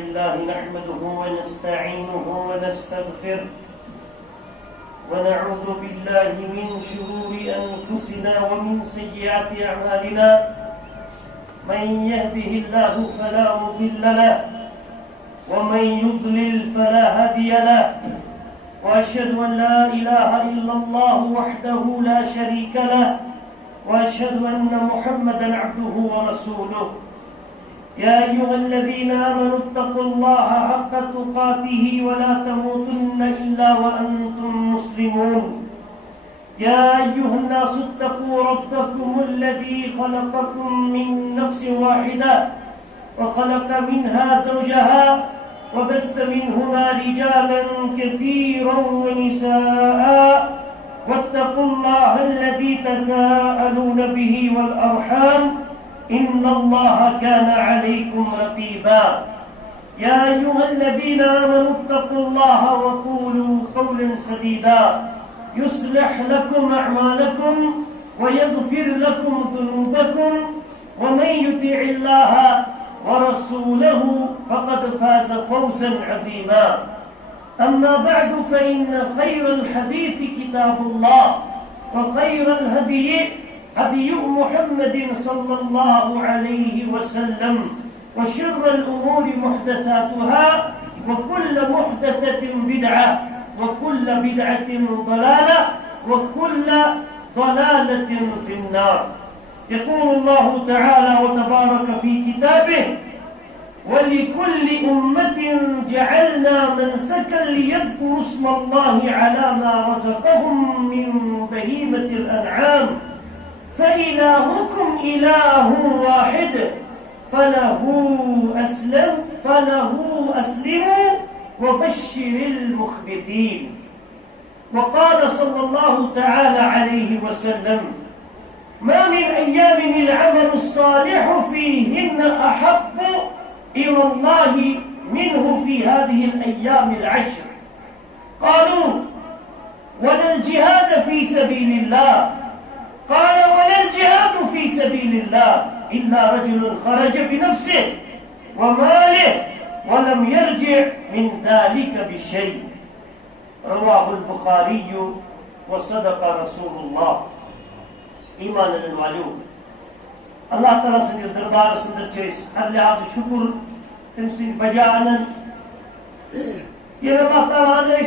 لله نحمده ونستعينه ونستغفره ونعوذ بالله من شرور أنفسنا ومن سيئات أعمالنا من يهده الله فلا مضل له ومن يضلل فلا هادي له وأشهد أن لا إله إلا الله وحده لا شريك له وأشهد أن محمدا عبده ورسوله يا أيها الذين آمنوا اتقوا الله حق تقاته ولا تموتن إلا وأنتم مسلمون يا أيها الناس اتقوا ربكم الذي خلقكم من نفس واحدة وخلق منها زوجها وبث منهما رجالا كثيرا ونساء واتقوا الله الذي تساءلون به والأرحام إن الله كان عليكم رقيبا يا أيها الذين آمنوا اتقوا الله وقولوا قولا سديدا يصلح لكم أعمالكم ويغفر لكم ذنوبكم ومن يطع الله ورسوله فقد فاز فوزا عظيما أما بعد فإن خير الحديث كتاب الله وخير الهدي هدي محمد صلى الله عليه وسلم وشر الأمور محدثاتها وكل محدثة بدعة وكل بدعة ضلالة وكل ضلالة في النار يقول الله تعالى وتبارك في كتابه ولكل أمة جعلنا منسكا ليذكروا اسم الله على ما رزقهم من بهيمة الأنعام فإلهكم إله واحد فله أسلموا وبشر المخبتين وقال صلى الله تعالى عليه وسلم ما من أيام العمل الصالح فيهن أحب إلى الله منه في هذه الأيام العشر قالوا ولا الجهاد في سبيل الله قال ولا الجهاد في سبيل الله إلا رجل خرج بنفسه وماله ولم يرجع من ذلك بشيء رواه البخاري وصدق رسول الله ایمان والو اللہ تعالیٰ سندس دربارس اندر ہر لحاظ شکر تم سن بجا انن یہ اللہ تعالیٰ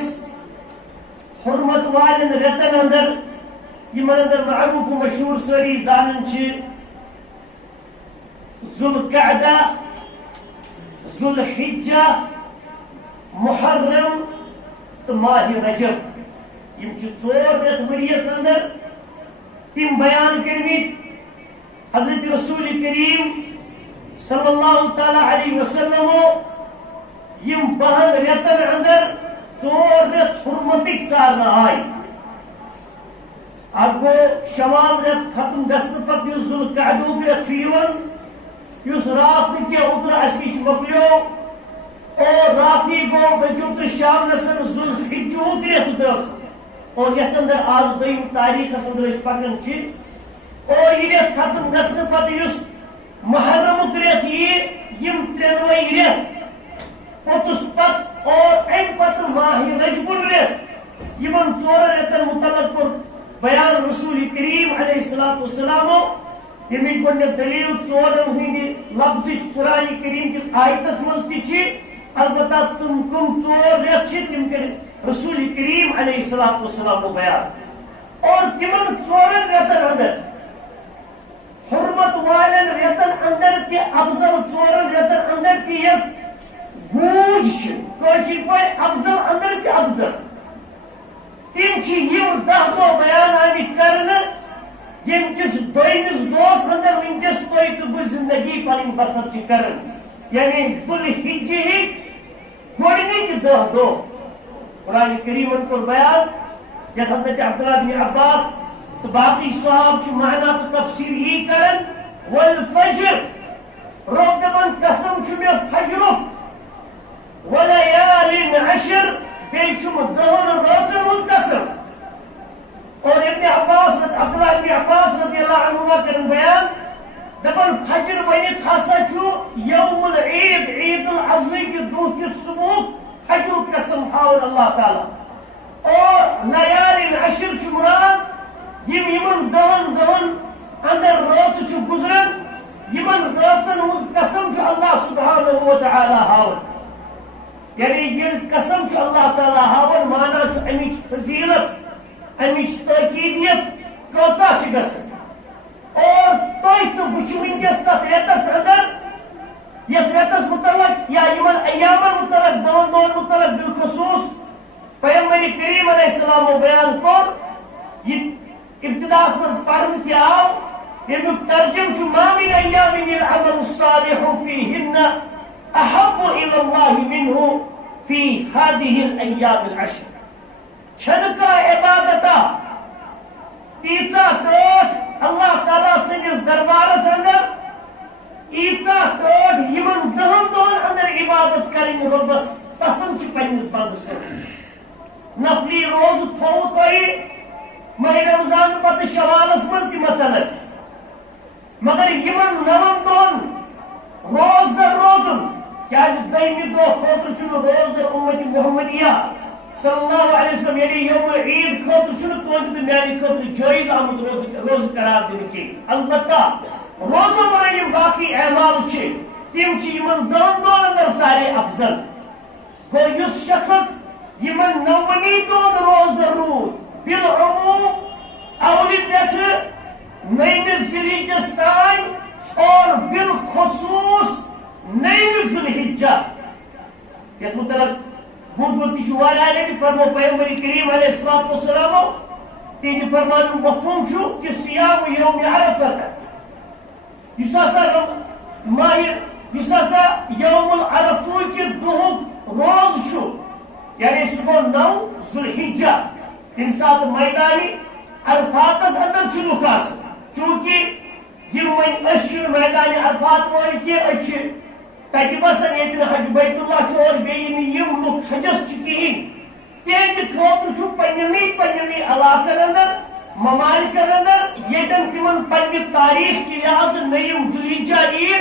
حرمت والن رتن اندر یمن اندر معروف و مشہور سری زانن ذو القعدہ ذو الحجہ محرم تو ماہ رجب یم ژور رت ؤریس اندر تم بیان کرمت حضرت رسول کریم صلی اللہ تعالی علیہ وسلم یم بہن رتن اندر ژور رت حرمتک ژارنہ آئی اب گو شوال رت ختم گھنہ پتہ اس ذو القعدہ رت اس رات کے اوتر اس نش مکلیو اور رات گو بلکہ شام نسن ذو الحجہ رت داخل اور یتھ اندر آج دویم تاریخ اندر پکان اور یہ رت ختم گھنہ پتہ اس محرمک رت یم ترینوے رت پوتس پت اور ام پتہ ماہ رجب رت یمن ژور رتن متعلق کور بیان رسول کریم علیہ السلام یمچ گۄڈنیک دلیل ژورن ہند لفظ قرآن کریم کس آیتس مز تہ البتہ تم کم ژور رت تم کر رسول کریم علیہ السلام بیان اور تمن ژورن رتن اندر حرمت والن رتن اندر تہ افضل ژورن رتن اندر تہ یس گوج کٲشِر پٲٹھۍ افضل اندر تہ افضل تم یم 10 دۄہ بیان آمت کرنے یم کس دویمس دۄہس اندر ونکس تُہۍ تہٕ بہٕ زندگی پنٕنۍ بسر کران یعنی ذو الحجہ گۄڈنِکۍ 10 دۄہ قرآن کریمن کور بیان یتھ حضرت عبداللہ بن عباس تو باقی صحاب معنی تو تفسیر یہ کرن والفجر رب دپان قسم مے فجرک ولیال عشر بیٚیہِ چھُم 10 رٲژن ہُنٛد قسم اور عبداللہ ابن عباس رضی اللہ عنہ کرن بیان دپان فجر ونت ہسا چھُ یوم العید عید الاضحی تھاون اللہ تعالیٰ اور لیال العشر چھ مراد یمن دہن دہن اندر رات چھ گزرن یمن راتن ہند قسم چھ اللہ سبحانہ و تعالیٰ ہاون یعنی یہ قسم چھ اللہ تعالیٰ ہاون مانا چھ امچ فضیلت امچ تاکیدیت کتا چھ گژھان اور تھی تو بچ ونکس تک ریتس اندر یت ریتس متعلق یا یمن ایامن متعلق دہن دہن متعلق بالخصوص پیغمبر کریم علیہ السلام بیان کور یہ ابتداء من پڑھن تہ آو یمیک ترجم چھ ما من ایام العمل الصالح فیہن احب الى اللہ منہ فی هذه الايام العشر چھنکا عبادتا تیسا ٹوٹ اللہ تعالیٰ سندس دربارس اندر ایسا ٹوٹ یمن دہن دہن اندر عبادت کریں ربس پسند چھ پنس بند سے نفلی روز تھو تھی ماہ رمضان پتہ شوالس مز تہ مثلا مگر یمن نون دہن روز در روزن کیا دہمہ دہ خاطر چھ روز در امت محمدیہ صلی اللہ علیہ وسلم یعنی یوم عید خاطر چھ تہند تو میانہ خاطر جائز آمد روز قرار دن کی البتہ روزہ ورائے یم باقی اعمال چھ تم چھ یمن دہن دہن اندر سارے افضل گو یس شخص یمن نونی دہن روز در روز بالعموم اولی پیٹھ نئیمس ذیلحجس تان اور بالخصوص نئیمس ذوالحجہ یت متعلق بوزمت تہ واریاہ لٹہ فرمو پیغمبر کریم علیہ الصلوۃ والسلام تہند فرمان مفہوم چھ کہ صیام یوم عرفہ یس ہسا ماہر یس ہسا یوم العرفہ کہ دہک روز چھ یعنی سہ گو 9 ذوالحجہ تمہ سات میدانی عرفاتس اندر چھ لوک آسان چونکہ یم ون میدان عرفات وول کی تتہ بسان یتن حج بیت اللہ چھ اور بیٚیہِ نہٕ یم لوک حجس چھ کہین تہند خاطر چھ پننی علاقن اندر ممالکن اندر یتن تمن پنہ تاریخ کے لحاظ نیم ذوالحجہ یی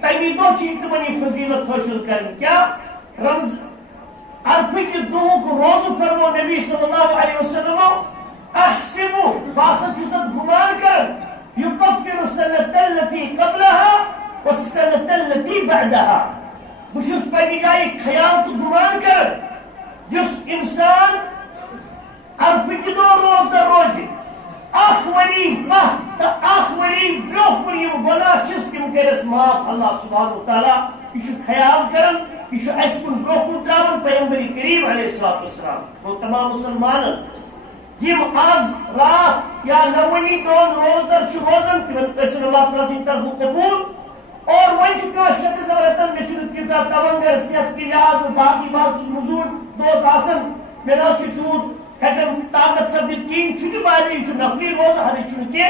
تمہ دہ چھ تمن یہ فضیلت حاصل کرن کیا رمض عرفہ کہ دہک روز فرمو نبی صلی اللہ علیہ وسلم احسب باسا چھس گمان کر یکفر السنة التي قبلها والسنة التي بعدها بچس پنی جائے خیال تو گمان کر جس انسان عرفہ کہ دہ روز در روز اخ وری برو کن یم گناہ چھس تم کرس معاف اللہ سبحانہ وتعالی یہ خیال کرن یہ اس کن برو کن تراون پیغمبر کریم علیہ الصلوۃ والسلام وہ تمام مسلمان یم آز رات یا نونی دہن روز در چھ روزن تمن اللہ تعالیٰ سند طرف قبول اور ون شخص زبردست مے چھ تیوتاہ تونگر صحت کے لحاظ باقی بات مزور دوس آسن مے نا تیوت ہیکن طاقت سپدت کہین چھ بازی چھ نفلی روز ہر چھ کی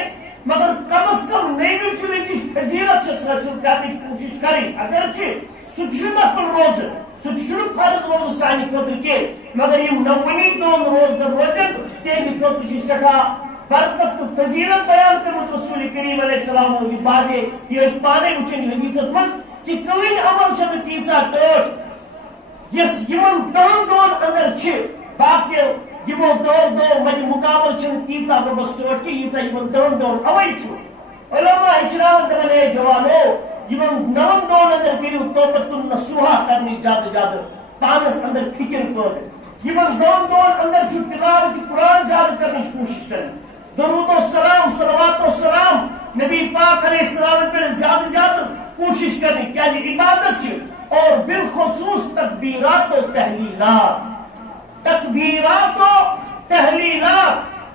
مگر کم از کم نیو چھ فضیلت حاصل کرنے کوشش کریں اگرچہ سہ نفل روز سہ فرض روز سانہ خاطر کی مگر یم نونی دہن روز در روزن تہند خاطر سٹھا برکت تو فضیلت بیان کرمت رسول کریم علیہ السلام یہ بازے یہ پانے وچن حدیثت مز کہ کوئی عمل چھ تیژا ٹوٹ یس یمن دہن دہن اندر چھ باقی یمو دو من مقابل چھ تیژا بس ٹوٹ کہ یہ یمن دہن دہن اوے چھ علماء اجراون دپان اے جوانو یمن نون دہن اندر کریو توبۃ النصوحہ کرنی زیادہ پانس اندر فکر پٲدٕ یمن دہن دہن اندر چھ تلاوت قرآن زیادہ کرنے کوشش کریں درود و سلام صلوات و سلام نبی پاک علیہ السلام پر زیادہ کوشش کرنی کیا جی عبادت چھ اور بالخصوص تکبیرات و تحلیلات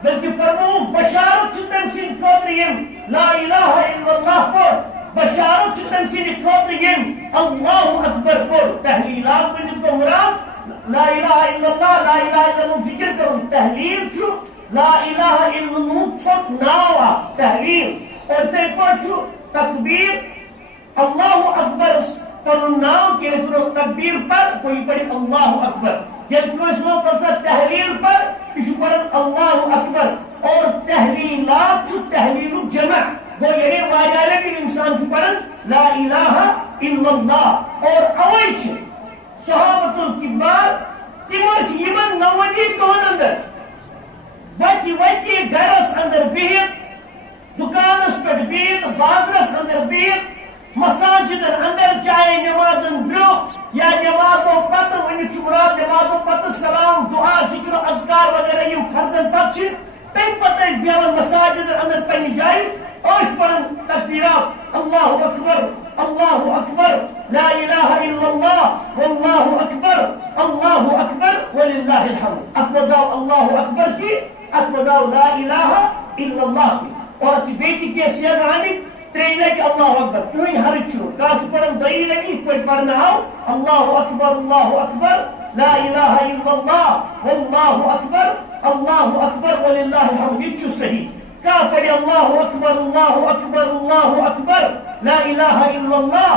بلکہ فرمو بشارت چھ تم سند خاطر یم لا الہ الا اللہ پر بشارت چھ تم سند خاطر یم اللہ اکبر پر تحلیلات میں تو مراد لا الہ الا اللہ لا الہ الا اللہ ذکر کروں تحلیل چھ لا الہ الا اللہ چھوٹ ناوا تحلیل اور تے پچھو تکبیر اللہ اکبر پر ناو کے لئے تکبیر پر کوئی پڑھی اللہ اکبر جب کوئی سنو پر تحلیل پر کشو پر اللہ اکبر اور تحلیلات چھو تحلیل جمع وہ یعنی واجہ کہ انسان چھو پر لا الہ الا اللہ اور اوئی چھو صحابت الکبار تمس امیک مراد نمازو پتہ سلام دعا ذکر اذکار وغیرہ یم فرضن پتہ تم پتہ بیان مساجد اندر پنہ جائے پڑھن تکبیرات اللہ اکبر لا الہ الا اللہ واللہ اکبر وللہ الحمد اتمزاو اللہ اکبر کی اتمزاو لا الہ الا اللہ کی اور بیٹی کے سیاگ آمد ترین کہ اللہ اکبر کیوں ہر چھو کاش پڑھن دئی لگی کوئی پڑھنا آؤ اللہ اکبر لا الہ الا اللہ واللہ اکبر وللہ الحمد یہ چھو صحیح کا پڑھے اللہ اکبر لا الہ الا اللہ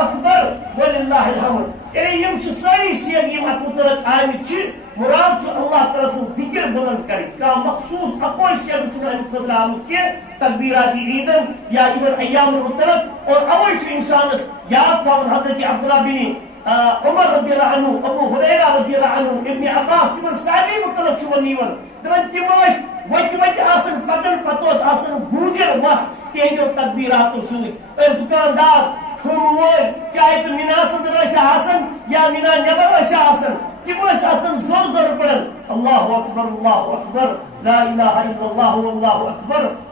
اکبر وللہ الحمد یعنی یم ساری سیگ یم ات متعلق آمت مراد اللہ تعالیٰ سن ذکر بلند کر کا مخصوص اقوال سیگ خطر آمت کی تکبیرات عیدن یا یمن ایام المتعلق اور اوی انسانس یاد تھا حضرت عبداللہ بن عمر رضی اللہ عنہ ابو ہریرہ رضی اللہ عنہ ابن عباس تمن ساری متعلق چھ نیون تمن تم وت آسن پکن پتہ آسن گوجر وقت تہندو تکبیراتو ست دکاندار کھم وول چاہے تو میناس اندر آسن یا مینا نبر آسن تم آسن زور زور پڑھن اللہ اکبر لا الہ الا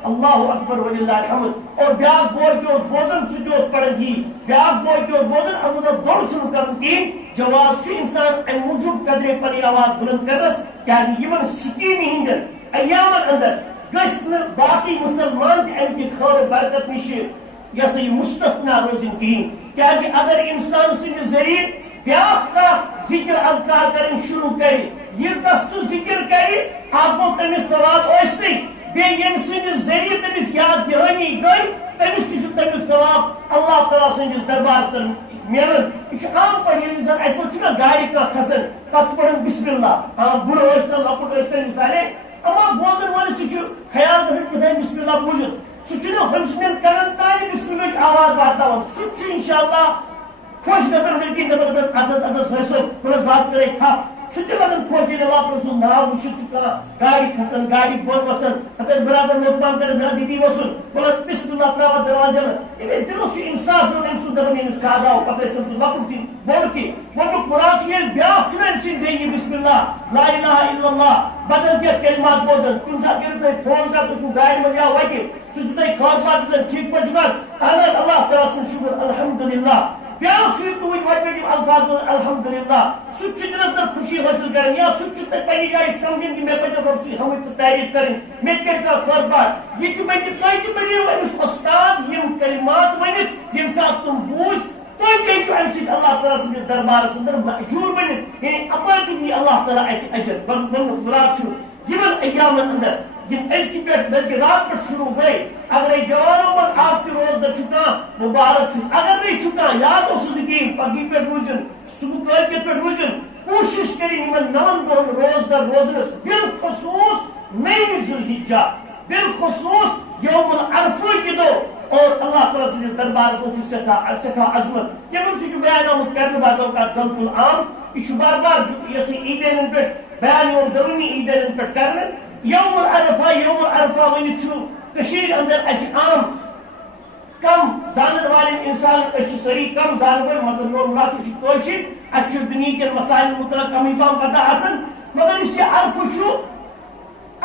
اللہ اکبر وللہ الحمد اور بیاکھ بول کے بوزن سہ پڑھن ہی بیاکھ بول کے بوزن اب دوڑ چھ کرن کہین جواز انسان ام موجود قدرے پنی آواز بلند کرنس کیا یمن سکیمی ہندن ایامن اندر گھس باقی مسلمان تہ ام کی خیر برکت نش یہ یہ مستثنا روزن کہین کیا اگر انسان سند ذریعہ بیاکھ کا ذکر اذکار کرن شروع کر یہ سہ ذکر کر آپ کو تمس ثواب اوستی بے یم سند ذریعہ تمس یاد دہانی گئی تمس تہ تمیک ثواب اللہ تعالیٰ سندس دربار تر ملن یہ عام پہ انسان اس پہ گاڑی کا کھسن پتہ پڑھن بسم اللہ ہاں بڑھ ٲسۍتن لۄکُٹ ٲسۍتن مثالے اما بوزن وٲلِس تہِ چھُ خیال گژھان کِتھٲنۍ بسم اللہ بوٗزِتھ سُہ چھُنہٕ ہُمسٕنٛدٮ۪ن کَنن تانۍ بسم اللہٕچ آواز واتناوان سُہ تہِ چھُ انشاءاللہ خوش گژھان وٕنکٮ۪ن دپان اَژَس حٲصِل پُلس بہٕ کرے تھپھ سُہ تہِ لگان خوش ییٚلہِ اللہ تعالیٰ سُنٛد ناو وٕچھِتھ چھُ کانٛہہ گاڑِ کھسان گاڑِ بۄن وسان پتہٕ ٲسۍ برادر لوٚتپان کٔرِتھ مےٚ ییٚتی وسُن پُلس بسم اللہ تراوان دروازن ییٚلہِ دِلس چھُ اِنصاف دیُن أمۍ سُنٛد دپان ییٚمِس سادٕ آو پتہٕ ٲسۍ تٔمۍ سُنٛد لۄکُٹ تہِ بوٚڑ تہِ گۄڈنیُک مُراد چھُ ییٚلہِ بیٛاکھ چھُنہ أمۍ سٕنٛدۍ ذٔریعہِ بسم اللہ لا الہ الا اللہ بدل کینٛہہ کلمات بوزان کُنہِ ساتہٕ کٔرِو تُہۍ فون کر تُہۍ چھُو گاڑِ منٛز یا وتہِ سُہ چھُ تۄہہِ خٲطرٕ دِژان ٹھیٖک پٲٹھۍ چھُکھ حظ اہن حظ اللہ تعالیٰ سُنٛد شُکر الحمدُاللہ بیاکھ چھُ تُہٕنٛدۍ گۄڈٕنِکۍ یِم الفاظ الحمدُاللہ سُہ تہِ چھُ دِلس منٛز خوشی حٲصِل کران یا سُہ تہِ چھُ تۄہہِ پننہِ جایہِ سمجھن کہ مےٚ پزِ رۄب سٕنٛز حمد تہٕ تعریٖف کرٕنۍ مےٚ تہِ کرِ کانٛہہ خٲر بات یہِ تہِ بنہِ تۄہہِ تہِ بنیو أمِس اُستاد یِم کلمات ؤنِتھ ییٚمہِ ساتہٕ تِم بوٗزۍ تُہۍ تہِ ہیٚکِو اَمہِ سۭتۍ اللہ تعالیٰ سٕنٛدِس دربارس انٛدر مأجوٗر بٔنِتھ یعنی اپٲرۍ تہِ دی اللہ تعالیٰ اَسہِ اجر وننُک مُراد چھُ یِمن ایامن انٛدر یم أزکہِ پٮ۪ٹھ بلکہِ رات پٮ۪ٹھ شروع گٔے اگرے جوانو منٛز آز تہِ روزدر چھُ کانٛہہ مُبارک چھُ اگر نہٕ چھُ کانٛہہ یاد اوسُس نہٕ کِہیٖنۍ پگہٕکۍ پٮ۪ٹھ روٗزِن صبح کٲلکٮ۪تھ پٮ۪ٹھ روٗزِن کوٗشِش کٔرِنۍ یِمن 9 دۄہن روزدر روزنس بالخصوٗص نٔیمہِ ذوالحجہ بالخصوٗص یوم العرفہ کہِ دۄہ اور اللہ تعالیٰ سٕنٛدِس دربارس منٛز چھُ سٮ۪ٹھاہ عظمت یِمن تہِ چھُ بیان آمُت کرنہٕ بعض اوقات غلط العام یہِ چھُ بار بار یۄس یہِ عیٖدینن پٮ۪ٹھ بیان یِوان دۄنوٕنی عیٖدینن پٮ۪ٹھ کرنہٕ یوم العرفہ ؤنِتھ چھُ کٔشیٖرِ انٛدر اَسہِ عام کم زانن والٮ۪ن انسان أسۍ چھِ سٲری کم زانن وٲلۍ مطلب میون مراد چھُ کٲشِر اَسہِ چھُ دُنہیٖکٮ۪ن مسایلن مُتعلق کمٕے پہم پتہ آسان مگر یُس یہِ عرفہٕ چھُ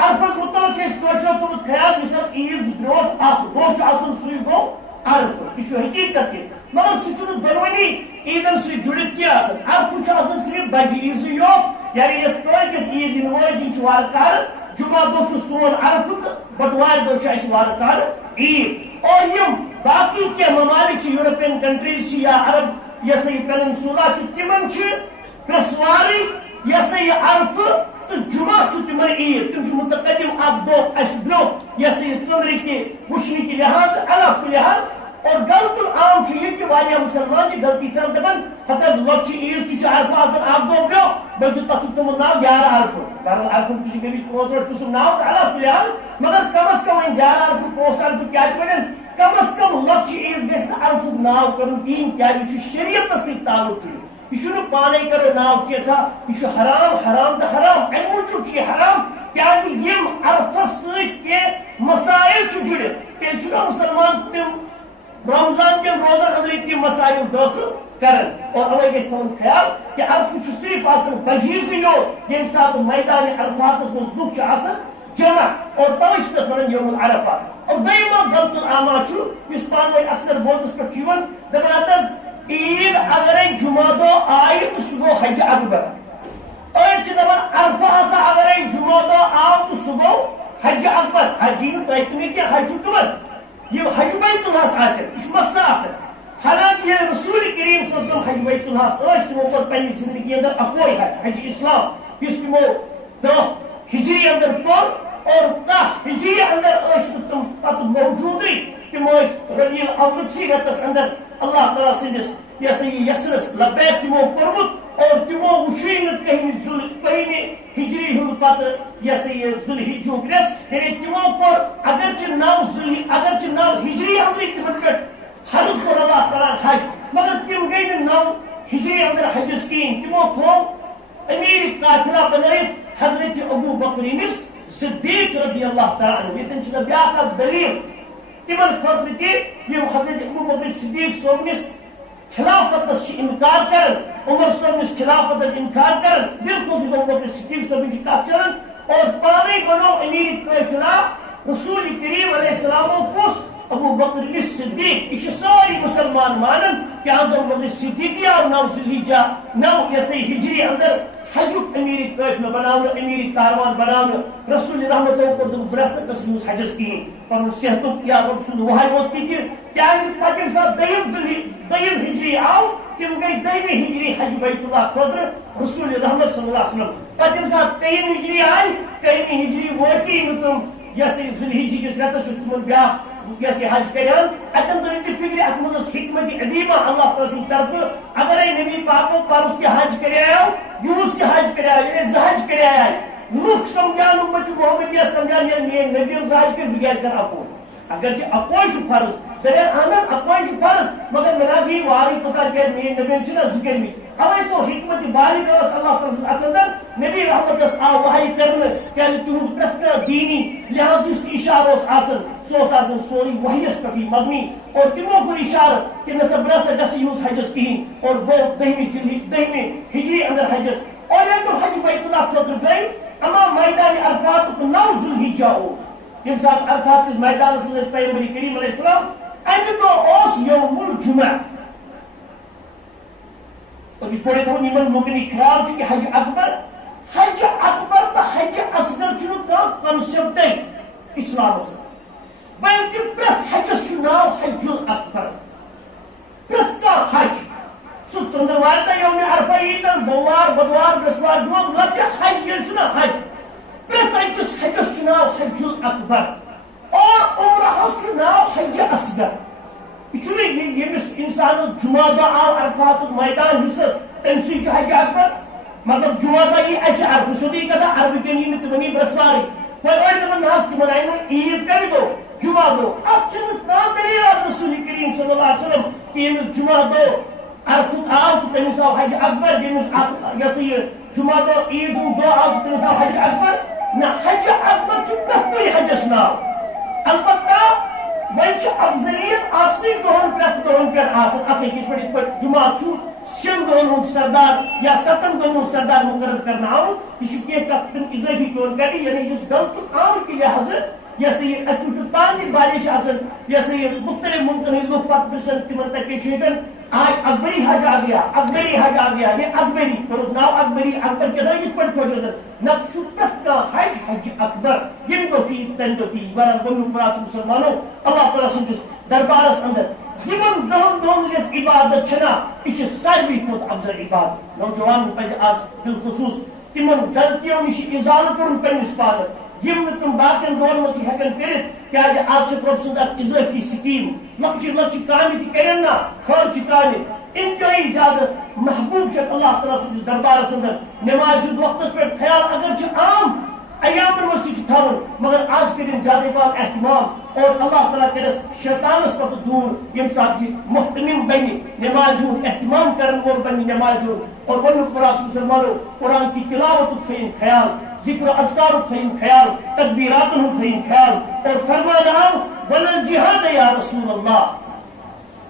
عرفس مُتعلق چھِ أسۍ کٲشرو تھوٚمُت خیال یُس حظ عیٖد برونٛٹھ اکھ دۄہ چھُ آسان سُے گوٚو عرفہٕ یہِ چھُ حقیٖقت تہِ مگر سُہ چھُنہٕ دۄنوٕنی عیٖدن سۭتۍ جُڑِتھ کینٛہہ آسان عرفہٕ چھُ آسان صرف بجہِ عیٖذٕے یوت یعنی یۄس کٲلکٮ۪تھ عیٖد یِنہٕ وٲج یہِ چھُ وارٕ کارٕ جمعہ دۄہ چھُ سون عرفہٕ تہٕ بٹوارِ دۄہ چھُ اَسہِ وارٕ کارٕ عیٖد اور یِم باقی کینٛہہ ممالک چھِ یوٗروپین کنٹریز چھِ یا عرب یہِ ہسا یہِ پیننسولا چھُ تِمن چھِ پرٛٮ۪سوارٕے یہِ ہسا یہِ عرفہٕ تہٕ جمعہ چھُ تِمن عیٖد تِم چھِ مُتقدم اکھ دۄہ اَسہِ برونٛہہ یہِ ہسا یہِ ژٔنٛدرِ کہِ وٕچھنہٕ کہِ لحاظہٕ اللہ کُنہِ لحاظ اور غلط العام چھُ یہِ کہِ واریاہ مُسلمان چھِ غلطی سان دپان ہتہٕ حظ لۄکچہِ عیٖز تہِ چھُ عرفہٕ آسان اکھ دۄہ برونٛہہ بلکہِ تتھ چھُ تِمن ناو 11 عرفہٕ بہرحال عرفہٕ تہِ چھِ گٔمٕتۍ 65 قٕسٕم ناو تہٕ اللہ کُنہِ لحاظ مگر کم از کم وۄنۍ 11 عرفہٕ 5 عرفہٕ کیٛازِ وَنن کم از کم لۄکچہِ عیٖز گژھِ نہٕ عرفُک ناو کرُن کِہیٖنۍ کیٛازِ یہِ چھُ شریعتس سۭتۍ تعلق چھُ یہ چھُنہٕ پانے کرو ناو کینٛژھا یہ چھُ حرام حرام تہٕ حرام امہِ موٗجوٗب چھُ یہِ حرام کیٛازِ یِم عرفس سۭتۍ کینٛہہ مسائل چھُ جُڑِتھ تیٚلہِ چھُنہ مُسلمان تِم رمضان کے روزن اندر تم مسائل داخل کرن اور اوے گژھِ تھاوُن خیال کہ عرفہ چھُ صرف آسان بجیزٕے یوت ییٚمہِ ساتہٕ میدان عرفاتس منٛز لُکھ چھِ آسان جمع اور توے چھِ تتھ ونان یوم العرفہ اور دوٚیِم اکھ غلط العامہ چھُ یُس پانہٕ ؤنۍ اکثر بوزنس پٮ۪ٹھ چھُ یِوان دپان ہت حظ عیٖد اگرے جمعہ دۄہ آیہِ تہٕ سُہ گوٚو حجہِ اکبر أڑۍ چھِ دپان عرفہ ہسا اگرے جمعہ دۄہ آو تہٕ سُہ گوٚو حجہِ اکبر حج یی نہٕ تۄہہِ تہِ نہٕ کینٛہہ حج چھُ کٕمن یہ حج بیت اللہ آسن یہ مسئلہ اخر حالانکہ یہ رسول کریم صلی اللہ علیہ وسلم حج بیت اللہ تمو پر پنہ زندگی اندر اکوئی حج اسلام اس تمو 10 ہجری اندر کور اور 10 ہجری اندر تم پتہ موجودی تم ربیع الاول سی رتس اندر اللہ تعالیٰ سندس یسرس لبیک تمو کورمت اور تمو وشی کہیں ہجری ہند پتہ ذوالحجہ رت یعنی تمو کور اگرچہ 9 ہجری اندر تمن پہ حرض کور اللہ تعالیٰ حج مگر تم گئی 9 ہجری اندر حجس کہین تمو تھو امیر قافلہ بنائت حضرت ابو بکر صدیق رضی اللہ تعالیٰ عنہ یہ بیاکھ دلیل تمن خاطر کہ یہ حضرت ابو بکر صدیق صوبنس خلافتس انکار کرن عمر صوبنس خلافتس انکار کرن بالکل ابو بکر صدیق صوبن کی کتھ چلان اور پانے بنو امیر قافلہ رسول کریم علیہ السلام کس ابو بکر صدیق یہ ساری مسلمان مانن کہ ابو بکر صدیق آو 9 ذوالحجہ 9 ہجری اندر حجک امیر قافلہ بناون امیر کاروان بناون رسول رحمت کو برسکس یوز حجس کہین پن صحت یا رب سند وحی اوس کہ کیاز پتم سا دیم ہجری آو تم گئی 2 ہجری حج بیت اللہ خاطر رسول رحمت صلی اللہ علیہ وسلم پتم سا 3 ہجری آئی 3 ہجری ووتی تم ذوالحجہ کس رتس تمن بیا حج کران اتم تو فکر ات مز حکمت عظیمہ اللہ تعالی سن طرف اگر نبی پاک پانس کے حج کرایو یونس کے حج کرایو یعنی زحج کرایو لوگ سمجھان امت محمد یہ سمجھان یہ نبی زحج کر بگیس کر اپو اگر اپوئی فرض دلیل احمد اپوئی فرض مگر منازی واری تو کر کے نبی چھنا ذکر می اوے تو حکمت باری کا اللہ تعالی اندر نبی رحمت اس آ وحی کرنے کہ تم پرت دینی لحاظ اس اشارہ آسن سوس آسن سوری وحی اس پہ مبنی اور تمو کو اشارہ کہ نسب رس گس یوز حجس کہین اور وہ 10 ہجری اندر حجس اور یہ تو حج بیت اللہ خاطر گئی اما میدان عرفات کو 9 ذوالحجہ یم سات عرفات کے میدان میں پیغمبر کریم علیہ السلام امہ دہ اوس یوم الجمعہ اور اس پڑے تو نمن ممکن خیال کہ حج اکبر تو حج اصغر چھنہ کانٛہہ کنسیپٹ اسلام بلکہ پرت حجس چھ ناو حج الاکبر پرت کا حج سہ ژندروار تا یوم عرفہ ییتن بوموار بدوار برسوار جمعہ لکچہ حج یہ چھنہ حج پرت اکس حجس چھ ناو حج الاکبر اور عمرہ چھ ناو حج اصغر یہ یمس انسان جمعہ دہ آو عرفات میدان حصص تم سی حج اکبر مطلب جمعہ دہ یہ ایسے عرف سیدھی کتھا عرب کے نیے تمہیں برسواری کوئی اور تمہیں ناس تمہیں آئی نا عید کبھی دو جمعہ دو اب چند کام دلیل آج رسول کریم صلی اللہ علیہ وسلم کہ یمس جمعہ دو عرفت آو تو تمہیں ساو حج اکبر یمس یسی جمعہ دو عید دو آو تو تمہیں ساو حج اکبر نہ حج اکبر چھ پرت کوئی حجس ناو البتہ وچ افضلیت آسنی دہن پرت دہن پہ آسن اپنے کس پہ جمعہ چھو 6 دہن سردار یا 7 دہن سردار مقرر کرنا آو یہ کی تم اضافی کون کری یعنی اس غلط عام کے لحاظ جیسے یہ پانی بارش آسن جیسے یہ مختلف ملکن لوگ پت پرسن تمن تک پیشن آج اکبری حج آ گیا یہ اکبری کرو ناو اکبری اکبر کے دار اس پر کھوجو سن نقش پرت کا حج اکبر یم تو کی تن تو کی ورن بنو پرات مسلمانوں اللہ تعالی سن دربارس اندر یمن دہن جس عبادت چھنا یہ ساروی کھت افضل عبادت نوجوان پز آج بالخصوص تمن غلطیوں نش ازالہ کرن پنس پانس یم تم باقین دور مجھ ہیکن کرت کیا آج رب سند اضافی سکیم لکچہ کامہ تہ کرن نا خرچ کامہ انتہائی زیادہ محبوب شک اللہ تعالیٰ سندس دربارس اندر نماز وقت پہ خیال اگر عام ایام مز تھون مگر آج کرن زیادہ بات اہتمام اور اللہ تعالیٰ کرس شیطانس پتہ دور یم سات یہ محتمم بنی نماز اہتمام کرن وول بنی نماز اور ون قرآن مسلمانوں قرآن کی تلاوت تھین خیال ذکر اذکار تھین خیال تکبیرات تھین خیال اور فرمایا ول الجہاد یا رسول اللہ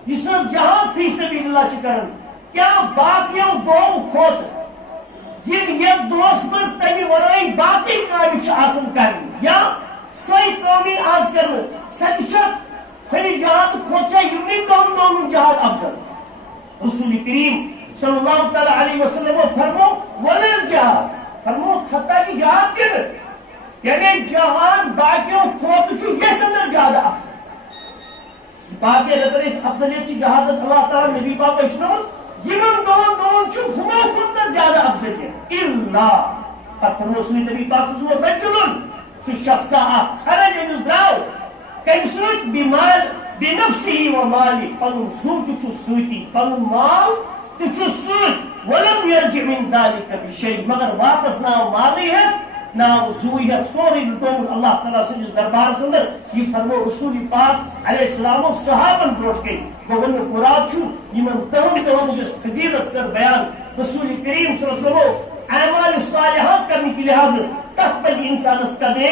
یہ سب جہاں فی سبیل اللہ کرن کیا باقیوں دو کھوت یہ دوس مز تمہ ورائی باقی کام آسان کرن یا سی قومی آز کرن سچت خلی جہاد کھوچا یمنی دون جہاد افضل رسول کریم صلی اللہ تعالی علیہ وسلم فرمو ولن جہاد فرمو حتیٰ کی جہاد کر یعنی جہاد باقیوں کھوت شو یہ اندر جہاد افضل باقی اگر اس افضلیت کی جہاد اللہ تعالی نبی پاک اشنوز یمن دون چھو ہمو کتنا زیادہ افضلیت اللہ فرمو رسول نبی پاک صلی اللہ علیہ وسلم سو شخصا خرج انس دراو کم سوت بمال بنفسه ومالی پنن زور تچو سوتی پنن مال تچو سوت ولم يرجع من ذلك بشيء مگر واپس نہ مالی ہے نہ زوئی ہے سوری لٹون اللہ تعالیٰ سے جس دربار سندر یہ فرمو رسول پاک علیہ السلام و صحابن بروٹ کے گوھن مراد چھو یمن تہم جس فضیلت کر بیان رسول کریم صلی اللہ علیہ وسلم اعمال صالحات کرنے کی لحاظ تک پہ انسان اس کا دے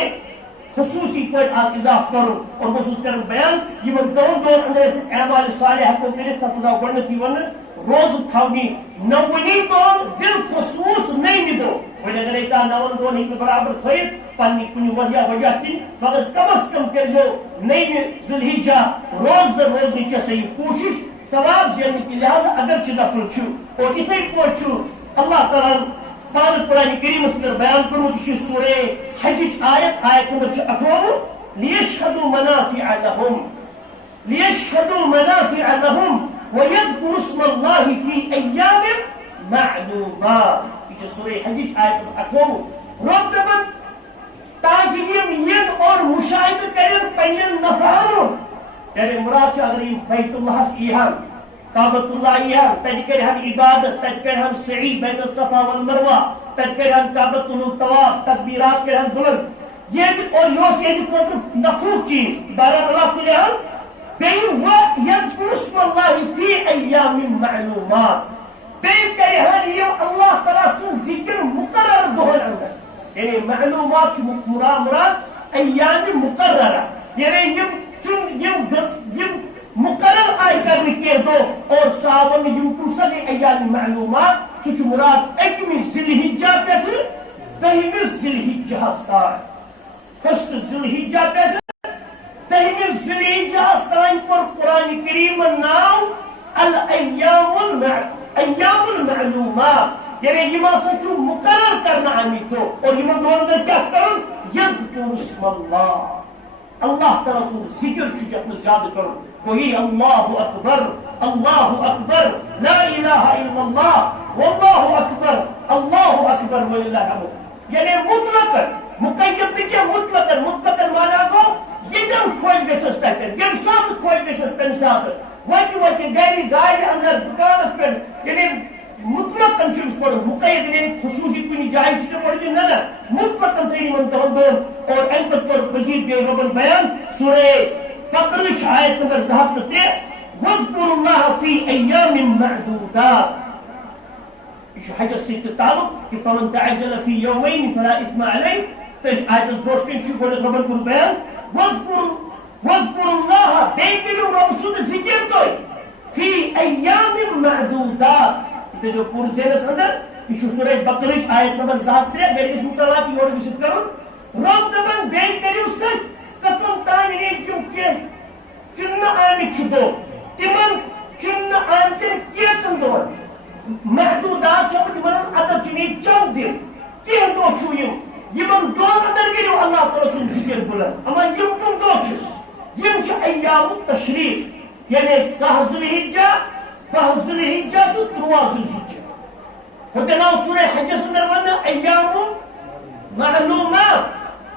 خصوصی پر اضافہ کرو اور محسوس کرو بیان یہ دون اندر اعمال صالحہ کو میرے تقدا گۄڈنیتھٕے ونہٕ روز تھاونی نونی دون بالخصوص نہیں دو وۄنۍ اگرے کانٛہہ نون دون ہیٚکہِ برابر تھٲیِتھ پننہِ کُنہِ وجہ کِنۍ مگر کم از کم کٔرۍزیو نٔیمہِ ذوالحجہ روز در روزنٕچ یہِ ہسا یہِ کوٗشش ثواب زیننہٕ کہِ لحاظ اگر چھُ نفل چھُ اور یِتھٕے پٲٹھۍ چھُ اللہ تعالیٰ پان قرآن کریمس میں بیان کرمت یہ سورہ حج آیت نمبر 58 لیشهدوا منافع لهم ويذكروا اسم الله في ايام معلومات یہ سورہ حج آیت نمبر 58 رب دپن تاکہ ین اور مشاہدہ کرن پنن نفعن یعنی مراد اگر بیت اللہ ایہان کعبۃ اللہ یہاں تج کرہن عبادت تج کرہن سعی بین الصفا والمروہ تج کرہن کعبۃ الطواف تکبیرات کرہن بلند یہ اور یوس یہ کو نفوق چیز بارہ اللہ کو لہن بین و یذکر اسم اللہ فی ایام معلومات بین کرہن یہ اللہ تعالی سے ذکر مقرر دہن اندر یعنی معلومات مراد ایام مقررہ یعنی یم مقرر آئی کرنے کے دو اور صحابہ میں یمکن سلی ایام معلومات سوچ مراد اکمی ذوالحجہ پیٹھ دہمی ذوالحجہ ہستان خشت ذوالحجہ پیٹھ دہمی ذوالحجہ ہستان پر قرآن کریم ناو ایام المعلومات یعنی یہ سوچ مقرر کرنا آمی تو اور یہ دون در کیا کرن یذکر اسم اللہ تعالیٰ سن ذکر چھو جتنا زیادہ کرو وہی اللہ اکبر لا الہ الا اللہ واللہ اکبر وللہ الحمد یعنی مطلقاً مقید نہیں مطلقاً مانا گو یہ دم خوش گژھس تتن یم سات خوش گژھس تمہِ ساتہٕ وتہِ گاڑِ اندر دکانس پٮ۪ٹھ یعنی مطلقاً چھُس پڑھُن مقید نہیں خصوصی کُنہِ جایہِ چھُ پڑھُن نہ مطلقاً تھٲے یِمن دۄہن اور امہِ پتہٕ کوٚر مزید بیٚیہِ رۄبن بیان سورہ بقرہ آیت نمبر 7 واذکروا اللہ فی ایام معدودات یہ حجس سے تعلق کہ فمن تعجل فی یومین فلا اثم علیہ تیل آیت بروٹ کن چھو گوڑت ربن کن بیان واذکروا اللہ بیکلو رب سن ذکر دوئی فی ایام معدودات یہ جو پور زینس اندر یہ سورہ بقرہ آیت نمبر 7 میرے اس مطلع کی اور وسط کرن رب دبن بیکلو سن قسم تانی کیونکہ چن آمت چھو تمن چن آمتن کیچن دون محدودات چھو تمن عدد چنی چند دن کین دو چھو یمن دون اندر گریو اللہ تعالیٰ سن ذکر بلند اما یم کم دو چھو ایام التشریق یعنی 10 ذوالحجہ تو 3 ذوالحجہ خدنا سورہ حج اندر ون ایام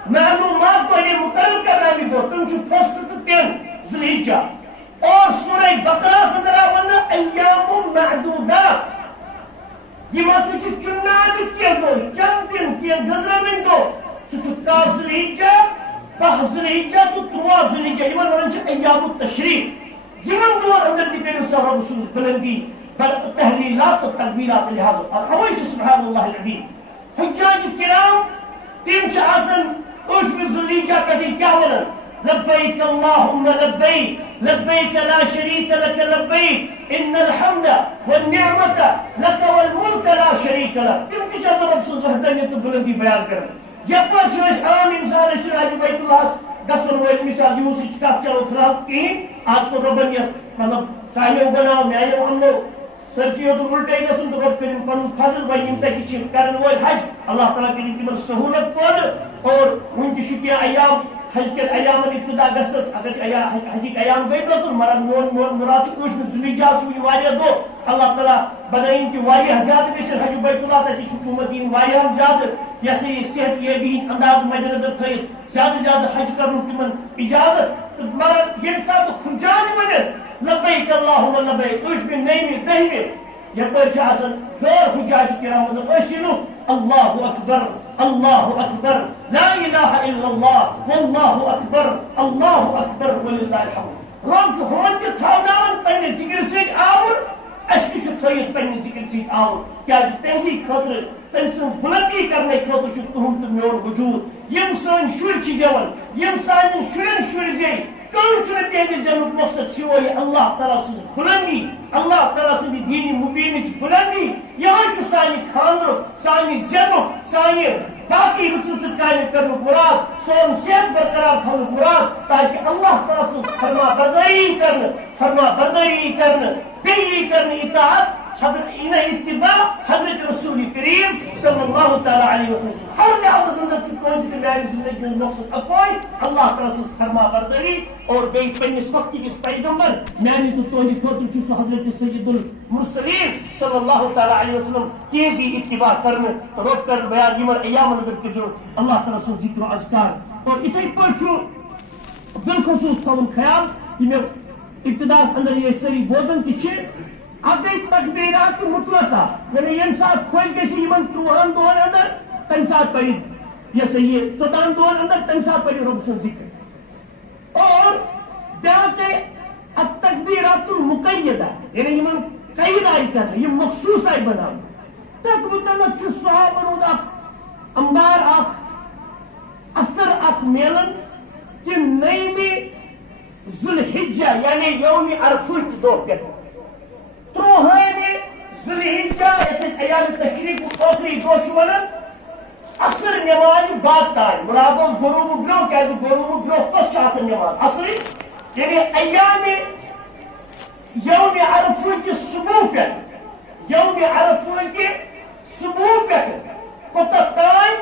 معلومات کو انہیں مقرر کرنا بھی دو تم چھو فرسٹ تو 10 ذوالحجہ اور سورہ بقرہ صدرہ ونہ ایام معدودات یہ ماں سے چننا بھی کیا دو چند دن کیا گزرہ میں دو سچو 10 ذوالحجہ 10 ذوالحجہ تو 3 ذوالحجہ یہ ماں ونچہ ایام التشریق یہ ماں دور اندر دیکھیں صحابہ رسول بلندی تحلیلات و تکبیرات لحاظ اور خوش سبحان اللہ العظیم حجاج کرام تیم آسن ذوالحجہ کٹی کیا ونن لبيك اللهم لبيك لبيك لا شريك لك لبيك إن الحمد والنعمة لك والملك لا شريك لك. تم تہ چھ رب سٕنٛز وحدانیت تہٕ بلندی بیان کران. یپٲرۍ چھِ أسۍ عام اِنسان أسۍ چھِ حج بیت اللہس گژھن وٲلۍ مثال یوٗسٕچ کتھ چلو فِلحال کِہیٖنۍ. آز کوٚر رۄبن یتھ مطلب سانیو بناو میانیو عملو سٲرسٕے یوت الٹے گژھُن تہٕ رۄب کٔرِن پنُن فضل وۄنۍ یِم تتہِ چھِ کرن وٲلۍ حج اللہ تعالیٰ کٔرِن تِمن سہوٗلت پٲدٕ. اور وُنہِ تہِ چھُ کینٛہہ ایام حج کٮ۪ن ایامن ابتدا گژھنس اگر حجٕکۍ ایام گٔے دۄہ مگر میون مُراد چھُ ٲٹھمہِ ذوالحجہ چھُ یہِ واریاہ دۄہ. اللہ تعالیٰ بنٲیِن تہِ واریاہ زیادٕ گژھن حج بیت اللہ تتہِ چھُ قۭمت یِن واریاہن زیادٕ یہِ ہسا یہِ صحت یٲبی ہٕنٛدۍ انداز مدِ نظر تھٲیِتھ زیادٕ زیادٕ حج کرنُک تِمن اِجازت. تہٕ مگر ییٚمہِ ساتہٕ حُجاج ونن لبیک اللہُمہ لبیک ٲٹھمہِ نٔیمہِ دٔہمہِ یپٲرۍ چھِ آسان غٲر حُجاج کرام مطلب أسۍ یِنو اللہ اکبر اللہ اکبر لا الہ الا اللہ واللہ اکبر اللہ اکبر وللہ الحمد. رب چھُ ہُمن تہِ تھاوناوان پننہِ ذِکرِ سۭتۍ آوُر اَسہِ تہِ چھُ تھٲیِتھ پننہِ ذِکرِ سۭتۍ آوُر کیازِ تہنٛدی خٲطرٕ تٔمۍ سٕنٛز بُلندی کرنہٕ خٲطرٕ چھُ تُہُنٛد تہٕ میون وجوٗد. یِم سٲنۍ شُرۍ چھِ زٮ۪وان یِم سانٮ۪ن شُرٮ۪ن شُرۍ زیٚوِ کانٛہہ چھُنہٕ تِہنٛدِ زینُک مقصد سِوے اللہ تعالیٰ سٕنٛز بُلندی اللہ تعالیٰ سٕنٛدِ دیٖنِ مُبیٖنٕچ بُلندی. یِہوے چھُ سانہِ خاندرُک سانہِ زینُک سانہِ باقی رٕژٕ کامہِ کرنُک مُراد سون صحت برقرار تھاونُک مُراد تاکہِ اللہ تعالیٰ سٕنٛز فرما بردٲری کرنہٕ بیٚیہِ یی کرنہٕ اطاعت اتباع حضرت رسول کریم صلی اللہ تعالیٰ علیہ وسلم. ہر لحاظس اندر چھُ تُہنٛدِ تہٕ میانہِ زندگی ہُنٛد مقصد اکوے اللہ تعالیٰ سٕنٛز فرما بردٲری اور بیٚیہِ پننِس وقتٕکِس پیغمبر میانہِ تہٕ تُہنٛدِ خٲطرٕ چھُ سُہ حضرت سید المرسلین صلی اللہ تعالیٰ علیہ وسلم تیزی اتباع کرنہٕ تہٕ رۄب کرن بیان یِمن ایامن اندر کٔرزیٚو اللہ تعالیٰ سُنٛد ذکر و اذکار. اور یِتھے پٲٹھۍ چھُ بالخصوٗص تھاوُن خیال یہِ مےٚ ابتداہس اندر یہِ أسۍ سٲری بوزان تہِ چھِ اب گئی تکبیرات مطلقہ یعنی ییٚمہِ ساتہٕ خۄش گژھِ یِمن 30 دۄہن اندر تمہِ ساتہٕ پرِ یہِ ہسا یہِ 14 دۄہن اندر تمہِ ساتہٕ پرِ رۄب سُنٛد ذکر. اور بیاکھ گٔے التکبیرات المقیدہ یعنی یِمن قید آیہِ کرنہٕ یِم مخصوٗص آیہِ بناونہٕ. تتھ متعلق چھُ صحابن ہُنٛد اکھ امبار اکھ اثر اکھ میلان کہِ نٔیمہِ ذوالحجہ یعنی یومِ عرفہٕکۍ دۄہ پٮ۪ٹھ 30 ذوالحجہ یتھ أسۍ ایام تشریٖقُک ٲخری دۄہ چھُ ونان عصر نٮ۪مازِ بعد تانۍ مُراد اوس غروٗبُک برٛونٛہہ کیازِ غروٗبُک برٛونٛہہ کۄس چھِ آسان نٮ۪ماز عصرٕے یعنی ایامِ یومِ عرفہٕکہِ صبح پٮ۪ٹھ یومِ عرفہٕکہِ صبح پٮ۪ٹھ کوٚتتھ تانۍ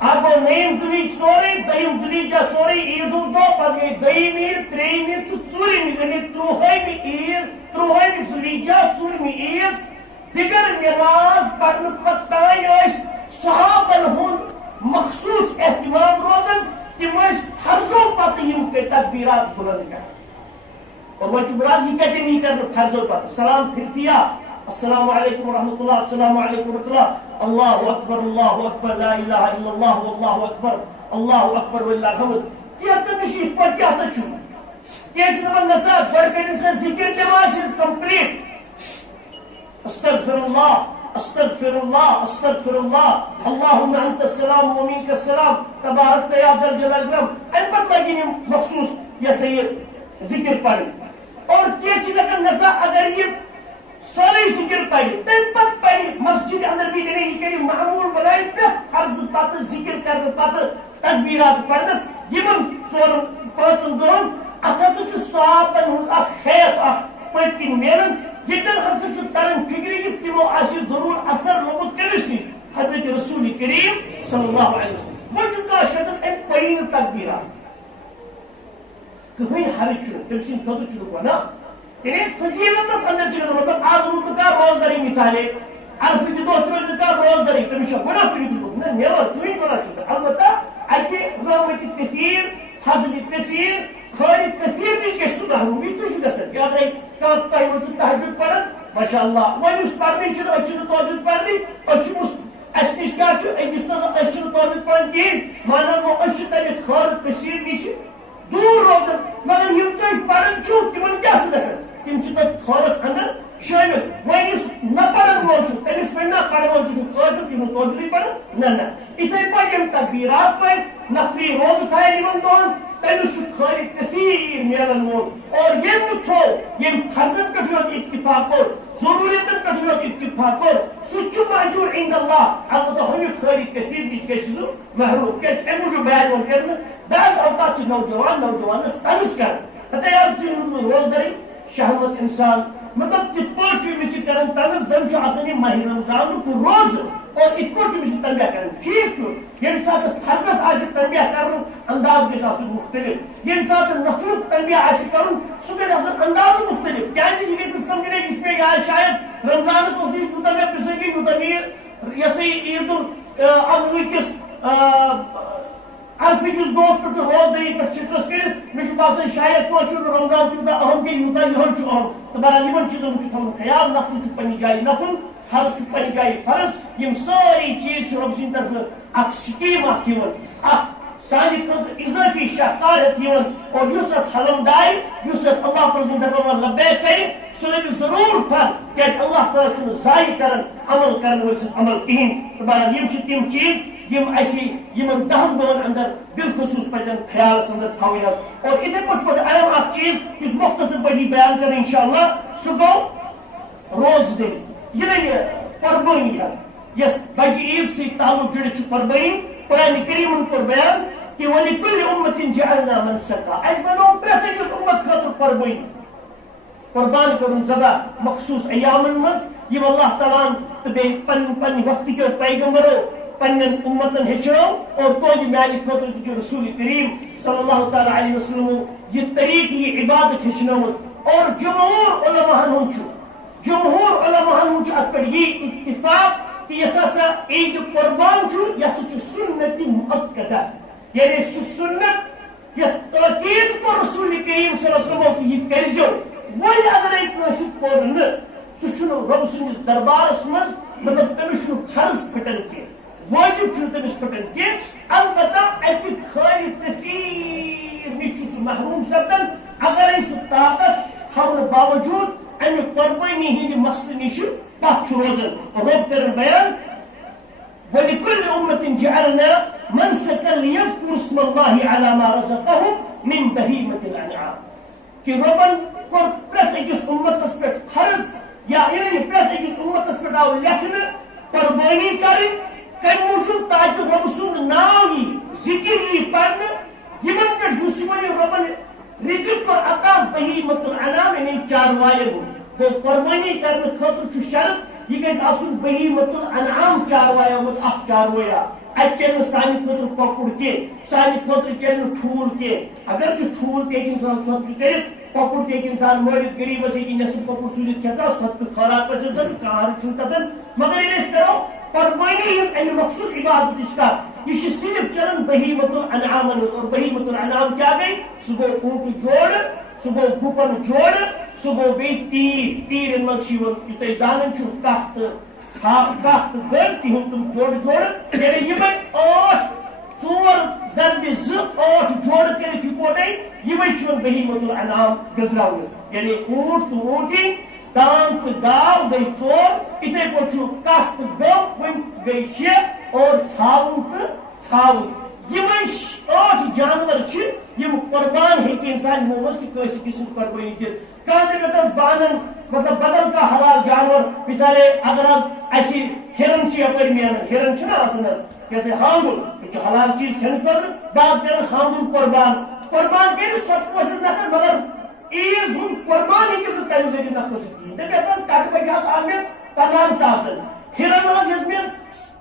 اکھ گوٚو نٔیِم ذوالحجہ سورُے دوٚیِم ذوالحجہ سورُے عیٖد ہُنٛد دۄہ پتہٕ گٔے دوٚیِم عیٖد ترٛیٚیِم عیٖد تہٕ ژوٗرِم عیٖد یعنی 30مہِ عیٖد 30مہِ ذوالحجہ 4مہِ عیٖز دِگر نٮ۪ماز پرنہٕ پتہٕ تانۍ ٲسۍ صحابن ہُنٛد مخصوٗص احتمام روزان تِم ٲسۍ فرضو پتہٕ یِم تکبیرات بُلند کران. اور وۄنۍ چھُ مُراد یہِ کتٮ۪ن یی کرنہٕ فرضو پتہٕ سلام پھرتیا السلام علیکم ورحمۃ اللہ السلام علیکم ورحمۃ اللہ اللہ اکبر لا الہ الا اللہ واللہ اکبر اللہ اکبر وللہ الحمد. کینٛژن نِش یِتھ پٲٹھۍ کیٛاہ سا چھُ کینٛہہ چھِ دپان نسا گۄڈٕ کٔرِن سا ذِکر نٮ۪ماز ہٕنٛز کمپلیٖٹ استغفر اللہ استغفر اللہ استغفر اللہ اللہم انت السلام ومنک السلام تبارک یا ذا الجلال والاکرام. امہِ پتہٕ لگن یِم مخصوٗص یہِ ہسا یہِ ذِکر پرٕنۍ. اور کینٛہہ چھِ دپان نسا اگر یہِ سورُے ذِکر پرِ تمہِ پتہٕ پرِ مسجد اندر بھی یعنی یہِ کرِ معموٗل بنٲیِتھ پرٛٮ۪تھ فرضہٕ پتہٕ ذِکر کرنہٕ پتہٕ تکبیرات پرنس یِمن 4-5 دۄہن. اتھ ہسا چھُ صحابن ہٕنٛز اکھ خیف اکھ پٔتۍ کِنۍ میلان ییٚتٮ۪ن ہسا چھُ تران فِکرِ یہِ تِمو آسہِ ضروٗر اثر لوٚگمُت کٔمِس نِش حضرت رسول کریم صلی اللہ علیہ وسلم. وۄنۍ چھُ کانٛہہ شخص امہِ پرِ نہٕ تکبیرات کٕہٕنۍ حرج چھُنہٕ تٔمۍ سٕنٛدِ خٲطرٕ چھُنہٕ گۄناہ یعنی فضیلتس اندر چھُ مطلب آز روٗد نہٕ کانٛہہ روزداری مثالے عرفٕکہِ دۄہ تہِ روزِ نہٕ کانٛہہ روزداری تٔمِس چھا گۄناہ کُنہِ قٕسمُک نہ نیوَر کٕہٕنۍ گۄناہ چھُنہٕ البتہ اَتہِ رحمتِ کثیٖر فضلِ کثیٖر خٲرِ کثیٖر نِش گژھِ سُہ محروٗم یہِ تہِ چھُ گژھان کہِ اگرے کانٛہہ تۄہہِ منٛز چھُ تہجُد پران ماشاء اللہ وۄنۍ یُس پرنٕے چھُنہٕ أسۍ چھِنہٕ توحیٖد پرنٕے أسۍ چھِ اَسہِ نِش کیٛاہ چھُ أکِس نظر أسۍ چھِنہٕ توحیٖد پران کِہیٖنۍ مانان گوٚو أسۍ چھِ تَمہِ خٲرٕ کثیٖر نِش دوٗر روزان مگر یِم تُہۍ پران چھِو تِمن کیٛاہ چھُ گژھان تِم چھِ تتھ خٲرس اندر شٲمِل. وۄنۍ یُس نہ پرن وول چھُ تٔمِس وۄنۍ نہ پرن وول چھُ خٲطرٕ چھُنہٕ توحیٖدٕے پران نہ نہ. یِتھے پٲٹھۍ یِم تکبیرات پرِ نفلی روزٕ تھاون یِمن دۄہن تمس خیر کثیر ملن وول اور یم تھو یم فرضن پہ اتفاق کور ضروریتن پہ اتفاق کور سہ ماجور عند اللہ البتہ ہم خیر کثیر نش گھس سہ محروم کیا ام موجود بیان وون کر بعض اوقات نوجوانس تنس کر یار تھی روزداری شہوت انسان مطلب کت پہ کران تنس زن آسان یہ ماہ رمضان کو روز اور ات پہ تنبیہ کران ٹھیک یم سات فرضس آ تنبیہ کرن انداز گھس آسن مختلف یم سات نفل تنبیہ آ کرن سہ گھس آسن انداز مختلف کیا یہ سمجھنے اس پہ یاد شاید رمضانس اس تیوتہ مے پسندی یوتہ مے یہ عید الاضحی کس الفکس دوس پہ روز دہی پہ سٹرس کر مے باسان شاید تو رمضان تیوتہ اہم کی یوتہ یہ اہم تو بہرحال ان چیزن تھون خیال نفل پنہ جائے نفل فرض پنہ جائے فرض یم ساری چیز رب سند طرف اخ سکیم اخ سانہ خاطر اضافی شکارت اور اس حلم دائے اس اللہ تعالی دپان لبیک کر سہ لبہ ضرور پھل کیا اللہ تعالیٰ ضائع کران عمل کرنے ول سن عمل کہین تو بہرحال یم تم چیز یم اسی یمن 10 دہن اندر بالخصوص پزن خیالس اندر تھوین اور اتھے پہ اہم اخ چیز اس مختصر پہ بیان کریں انشاءاللہ سہ گو روز دہی یہ قربانی یس بجہ عید سی تعلق جڑت قربانی قرآن کریم کور بیان کہ وَلِكُلِّ أُمَّةٍ جَعَلْنَا مَنْسَكًا اس بنو پرٛٮ۪تھ أکِس امت خاطر قربانی قربان کرن ذبح مخصوص ایامن مز یم اللہ تعالیٰ تو بیٚیہِ پن وقت کے پیغمبرو پنن امتن ہچو اور تو میانہ خاطر تہ رسول کریم صلی اللہ تعالی علیہ وسلم یہ طریق یہ عبادت ہچنومت اور جمہور علماء ات پہ یہ اتفاق کہ یس ہسا عید قربان یہ سنت مؤکدہ یعنی سہ سنت یہ تاکید کو رسول کریم صلی اللہ علیہ وسلم یہ کرزو وی اگر کس کور سہ رب سندس دربارس مز مطلب تمس فرض پھٹن کی واجب تمس پھٹن کی البتہ اتہ خیر کثیر نش سہ محروم سپدن اگر سہ طاقت تھونہ باوجود امہ قربانی ہند مسلہ نش پتھ روزان رب کر بیان وَلِكُلِّ أُمَّةٍ جَعَلْنَا مَنْسَكًا لِيَذْكُرُوا اسْمَ اللَّهِ عَلَى مَا رَزَقَهُم مِّن بَهِيمَةِ الْأَنْعَامِ کہ ربن کور پرٛٮ۪تھ أکِس اُمتس پٮ۪ٹھ فرض یا یعنی پرٛٮ۪تھ أکِس اُمتس پٮ۪ٹھ آو لیکھنہٕ قربانی کرٕنۍ کمہِ موٗجوٗب تاکہِ رۄب سُنٛد ناو یی ذِکر یی پرنہٕ یمن پٮ۪ٹھ یُس یمن رۄبن رزق کور عطا بہیمۃ الانعام یعنی چاروایَن ہُنٛد گوٚو قربانی کرنہٕ خٲطرٕ چھُ شرط یہ گژھِ آسُن بہیمۃ الانعام چاروایا منٛز اکھ چارویا اتہِ چلہِ نہٕ سانہِ خٲطرٕ کۄکُر کینٛہہ سانہِ خٲطرٕ چلہِ نہٕ ٹھوٗل کینٛہہ اگر چھُ ٹھوٗل تہِ ہیٚکہِ اِنسان صدقہٕ کٔرِتھ کۄکُر تہِ ہیٚکہِ اِنسان مٲرِتھ غریٖبس ہیٚکہِ نٮ۪صٕف کۄکُر سوٗزِتھ کھٮ۪سا صدقہٕ خٲرات پزِ کانٛہہ چھُنہٕ تتٮ۪ن مگر ییٚلہِ أسۍ کرو قربانی ہٕنٛز امہِ مخصوٗص عبادتٕچ کتھ یہ صرف چلان بہیمۃ الانعامن ہٕنٛز اور بہیمۃ الانعام کیا گئی سُہ گوٚو اونٹہٕ جوڑٕ سُہ گوٚو گُپن جوڑٕ سُہ گوٚو بیٚیہِ تیٖرن منٛز چھِ یِوان یُس تُہۍ زانان چھِو کَٹھ تہٕ گٔر تِہُنٛد تِم جوڑٕ یعنی یِمے 8 ضربہِ 2 8 جوڑٕ کٔرِتھ یِکوٹے یِمے چھِ یِوان بہیمۃ الانعام گٔزراونہٕ یعنی اونٹ تہٕ اونٹِنۍ دان تہٕ گاو گٔے 4 یِتھے پٲٹھۍ چھُ کٹھ تہٕ گٔو گٔے 6 اور ژھاوُن تہٕ ژھاوٕنۍ یِمے 8 جانور چھِ یم قربان ہیٚکہِ انسان یِمو منٛز تہِ کٲنٛسہِ أکِس سٕنٛز قربٲنی دِتھ کانٛہہ تہِ رٔٹس بانن مطلب بدل کانٛہہ حلال جانور مثالے اگر اسہِ ہرن چھِ یپٲرۍ ملان ہرن چھِنہ آسان جیسے ہانگُل سُہ چھُ حلال چیٖز کھٮ۪نہٕ خٲطرٕ بعض کرن ہانگُل قربان کٔرِتھ سۄتہٕ ٲسِتھ نفر مگر عیٖز ہُنٛد قربان ہیٚکہِ سُہ تمہِ ذٔریعہٕ نفر ٲسِتھ کِہیٖنۍ دپیٚتھ کٹھ بجہِ آو مےٚ 50 ساسن ہرن ہیٚژ مےٚ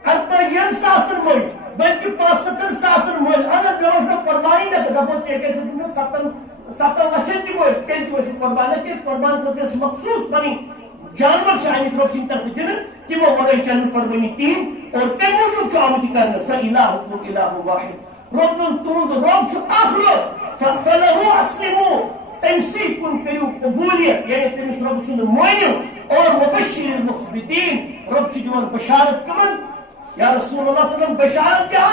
48 ساسن مٔلۍ بلکہ 75 ساسن مٔلۍ اگر مےٚ اوس نہٕ قربانی نہ دپو ژےٚ کیٛازِ دِتُکھ مےٚ 7 لچھن تہِ مٔلۍ تیٚلہِ تہِ ٲسۍ قربان تہِ قربان خٲطرٕ مخصوٗص پنٕنۍ جانور چھِ آمٕتۍ رۄب سٕنٛدِ طرفہٕ دِنہٕ تِمو ورٲے چلنہٕ قربٲنی کِہیٖنۍ اور تمہِ موٗجوٗب چھُ آمُت یہِ کرنہٕ فإلٰہُکُم إِلٰہٌ واحِد رۄب تُہُنٛد رۄب چھُ اکھ رۄب فَلَهُ أَسْلِمُوا تٔمسٕے کُن کٔرِو قبوٗلیت یعنی تٔمِس رۄبہٕ سُنٛد مٲنِو اور وَبَشِّرِ الْمُخْبِتِیٖن رۄب چھُ دِوان بشارت کٕمن یا رسول اللہ صلی اللہ علیہ وسلم بشارت کیا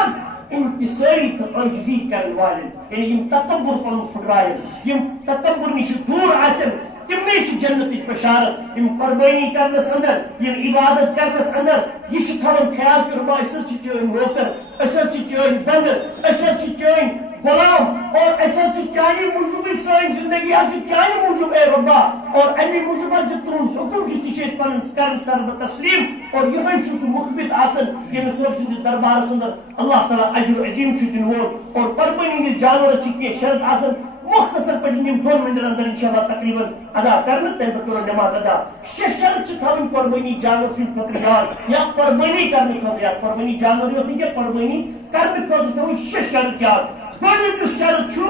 انکساری تہٕ عاجزی کرن والٮ۪ن یعنی یم تکبر پنُن پھُٹرایَن یم تکبر نِش دوٗر آسن تمنے چھِ جنتٕچ بشارت یم قربٲنی کرنس اندر یم عبادت کرنس اندر یہ چھُ تھاوان خیال کہ رۄبا أسۍ حظ چھِ چٲنۍ نوکر أسۍ حظ چھِ چٲنۍ بندٕ أسۍ حظ چھِ چٲنۍ غلام اور ایسا چانی موجود سائن زندگی آج چانی موجود اے ربا اور امی موجود آج تون حکم جو تیشیش پانن کرن سر بتسلیم اور یہ سو مخبت آسن یہ صورت سندر دربار سندر اللہ تعالیٰ اجر عظیم چھتن وہ اور قربانی کے جانور چکی شرط آسن مختصر پڑھیں دون منٹ اندر انشاءاللہ تقریباً ادا کرنا تم بطور نماز ادا شرط تھوڑی قربانی جانور سن خطر یاد یا قربانی کرنے خطر یاد قربانی جانور ہوتی ہے قربانی کرنے خطر تھوڑی شرط یاد گۄڈنیُک شرط چھُ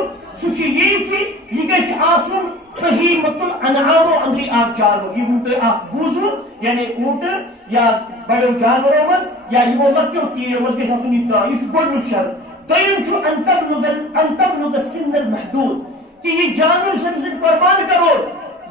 سُہ چھُ یی کہِ یہِ گژھِ آسُن بہیمۃ الانعام اندری اکھ جانور یہِ وُن تۄہہِ اکھ بوٗزوٕ یعنی اونٛٹ یا بڑیو جانورو منٛز یا یِمو لۄکٹیو تیٖرو منٛز گژھِ آسُن یہِ چھُ گۄڈنیُک شرط دوٚیِم چھُ ان تبلغ السن المحدود کہ یہ جانور سن قربان کرو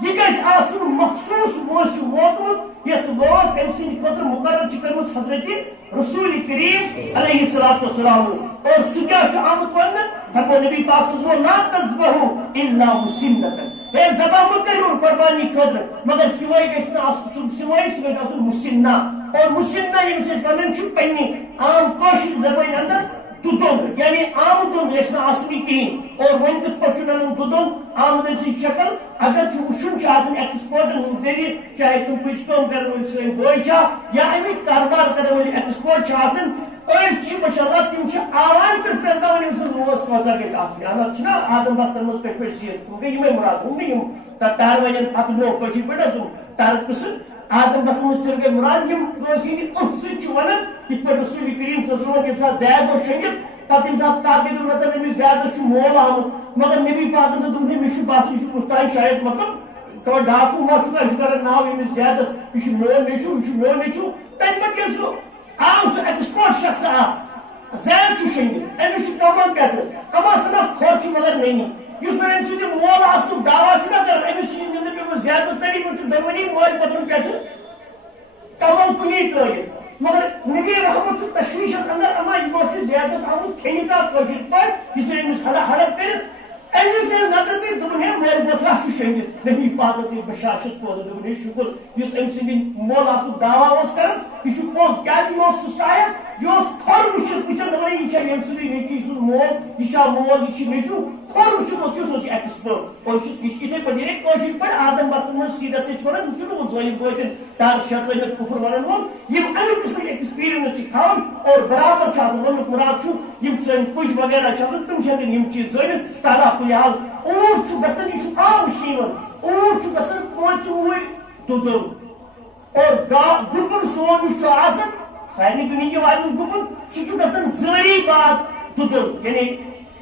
یہ گژھِ آسُن مخصوص وٲنٛسہِ ووتمُت یس وٲنٛس أمۍ سٕنٛدِ خٲطرٕ مُقرر چھِ کٔرمٕژ حضرت رسول کریم علیہ الصلوۃ والسلام اور سُہ کیٛاہ چھُ آمُت وننہٕ فرمو نبی پاک صلی اللہ لا تذبحوا الا مسنۃ ہے ذبح مہ کٔرِو قربانی خٲطرٕ مگر سوے گژھِ نہٕ آسُن سوے سُہ گژھِ آسُن مسنہ اور مسنہ ییٚمِس أسۍ ونان چھِ پننہِ عام کٲشِر زبٲنۍ اندر دُدُن یعنی آمدن گژھِ نہٕ آسُن یہِ کِہیٖنۍ اور وۄنۍ کِتھ پٲٹھۍ چھُ رَنُن دُدُن آمدن سٕنٛز شکل اگر چھُ وٕچھُن چھُ آسان ایکسپٲرٹن ہُنٛد ذٔریعہٕ چاہے تِم پٔچ کٲم کرن وٲلۍ سٲنۍ بٲے چھا یا امیِکۍ کاربار کرن وٲلۍ ایکسپٲرٹ چھِ آسان أڑۍ چھِ ماشاء اللہ تِم چھِ آواز پٮ۪ٹھ پرٛزناوان أمۍ سٕنٛز وٲنٛس کۭژاہ گژھِ آسٕنۍ اَہن چھُنہ آدم بستن منٛز پٮ۪ٹھ پٮ۪ٹھ سیٖر تِم گٔے یِمے مُراد ہُم نہٕ یِم تارٕ وَنٮ۪ن پتہٕ برونٛہہ کٲشِر پٲٹھۍ سُہ تارٕ قٕصہٕ آدم بستن منٛز تیٚلہِ گٔے مُراد یِم کٲنٛسہِ ہِنٛدِ أتھۍ سۭتۍ چھِ وَنان یِتھ پٲٹھۍ رسول کریم صلی اللہ علیہ وسلم ییٚمہِ ساتہٕ زید اوس شٔنگِتھ پتہٕ ییٚمہِ ساتہٕ تاکید مطلب أمِس زیادس چھُ مول آمُت مگر نبی پاکن تہٕ دوٚپُن مےٚ چھُ باسان یہِ چھُ کُستام شاید مطلب تھوڑا ڈاکوٗ ما چھُ یہِ چھُ کران ناو أمِس زیادس یہِ چھُ میون نیٚچوٗ یہِ چھُ میون نیٚچوٗ تمہِ پتہٕ ییٚلہِ سُہ آو سُہ ایکسپٲرٹ شخص اکھ زید چھُ شٔنگِتھ أمِس چھُ کمن پٮ۪ٹھٕ اما سنا کھۄر چھُ مگر نٔنی یُس وۄنۍ أمۍ سٕنٛدِ مول آسنُک دعوا چھُنہ کران أمِس چھِ نِنٛدٕر پیٚمٕژ زیادس تٔری منٛز چھُ دۄنوٕنی مٲلۍ پترن پٮ۪ٹھٕ کمل کُنی ترٲیِتھ مگر نبی رحمت چھُ تشویشس اندر اما یِمو چھُ زیادس آمُت کھیٚنہِ کانٛہہ کٲشِر پٲٹھۍ یہِ ژٕ أمِس ہڑپ کٔرِتھ أمِس ییٚلہِ نظر پیٚیہِ دوٚپُن ہے مٲلۍ بوتھرا چھُ شٔنگِتھ نبی پاکس گٔے بشاشت پٲدٕ دوٚپُن ہے شُکر یُس أمۍ سٕنٛدِ مول آسنُک دعوا اوس کران یہِ چھُ پوٚز کیٛازِ یہِ اوس سُہ شاید یہِ اوس کھۄر وٕچھِتھ وٕچھان دپان یہِ چھا ییٚمہِ سٕنٛدُے نیٚچوٗ یہِ سُنٛد مول یہِ چھا مول یہِ چھُ نیٚچوٗ کھۄر وٕچھُن اوس یُتھ اوس یہِ ایکسپٲرٹ اور یہِ چھُ یِتھے پٲٹھۍ یعنی کٲشِر پٲٹھۍ آدم بستن منٛز سیٖدت تہِ چھِ ونان یہِ چھُنہٕ ظٲہِر پٲٹھۍ ٹر شرط لٲگِتھ کُفر ونان وول یِم اَمہِ قٕسمٕکۍ ایکسپیرینس چھِ تھاوان اور برابر چھُ آسان وَننُک مُراد چھُ یِم سٲنۍ پُج وغیرہ چھِ آسان تِم چھِ ہٮ۪کان یِم چیٖز زٲنِتھ تعالیٰ کُنہِ حال اونٛٹ چھُ گژھان یہِ چھُ عام وٕچھان اونٛٹ چھُ گژھان 5 وُہٕرۍ دُدُن اور گُپُن سون یُس چھُ آسان سارنٕے دُنہِکہِ والٮ۪ن گُپُن سُہ چھُ گژھان 2 ؤری بعد دُدُن یعنی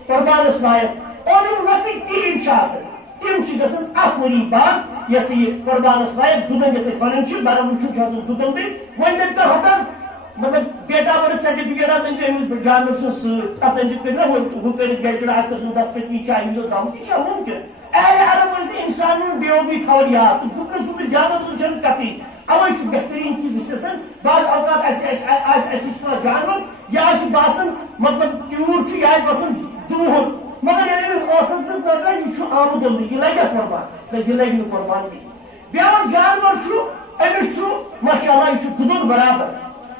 قۄربانس لایق اور یِم لۄکٕٹۍ تیٖر چھِ آسان تِم چھِ گژھان 1 ؤری بعد یہِ ہسا یہِ قۄربانس لایق دُدن یتھ أسۍ ونان چھِ برابر چھُ آسان دُدن تہِ وۄنۍ دٔپۍ تو حظ مطلب ڈیٹ آف برتھ سرٹیفکیٹ حظ أنۍ زِ أمِس جانور سٕنٛز سۭتۍ تتھ أنۍ زِ کٔرۍ نا ہُہ کٔرِتھ گیجٹ اکھ سُنٛد 10 پٔتمہِ چاہے ہُنٛد آمُت یہِ چھا مُمکِن اہلِ عرب ٲسۍ نہٕ اِنسانن بیوبی تھاوان یاد تہٕ گُپنہٕ سُنٛد جانور سُنٛد چھنہٕ کتھٕے اوے چھُ بہتریٖن چیٖز یُس آسان بعض اوقات آسہِ اَسہِ نِش کانٛہہ جانور یہِ آسہِ باسان مطلب تیوٗر چھُ یہِ آسہِ باسان دوٗر مگر ییٚلہِ أمِس ٲسن سٕنٛز نظر یہِ چھُ آمُت جلدی یہِ لگہِ قۄربان یہِ لگہِ نہٕ قۄربان کِہیٖنۍ بیٛاکھ جانور چھُ أمِس چھُ ماشاء اللہ یہِ چھُ دُدُن برابر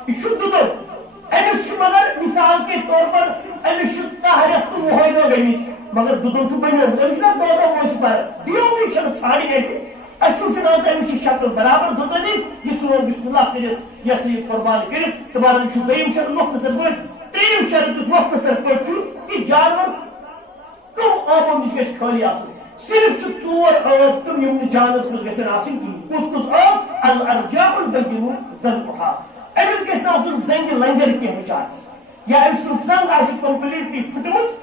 یہِ چھُ دُدُن أمِس چھُ مگر مثال کے طور پر أمِس چھُ 10 رٮ۪تھ تہٕ 20 دۄہ گٔمٕتۍ مگر دُدُن چھُ بنیومُت أمِس چھُنہ 2 دۄہ وٲنٛسہِ بران دیومٕے چھنہٕ ژھانڈٕنۍ اَسہِ اَسہِ چھُ وٕچھُن حظ أمِس چھِ شکل برابر دُدنٕنۍ یہِ سون بسم اللہ کٔرِتھ یہِ ہسا یہِ قۄربان کٔرِتھ تہٕ بہرحال چھُ دوٚیِم شرط مختصر پٲٹھۍ ترٛیٚیِم شرط یُس مختصر پٲٹھۍ چھُ کہِ جانور کٕم آبو نِش گژھِ خٲلی آسُن صرف چھُ 4 ٲب تِم یِم نہٕ جانورس منٛز گژھن آسٕنۍ کِہیٖنۍ کُس کُس ٲب الارجاء البیٖنُ ذبحها أمِس گژھِ نہٕ آسُن زنٛگہِ لنجر کینٛہہ بِچارس یا أمۍ سٕنٛز زنٛگ آسہِ کمپلیٹلی پھٕٹمٕژ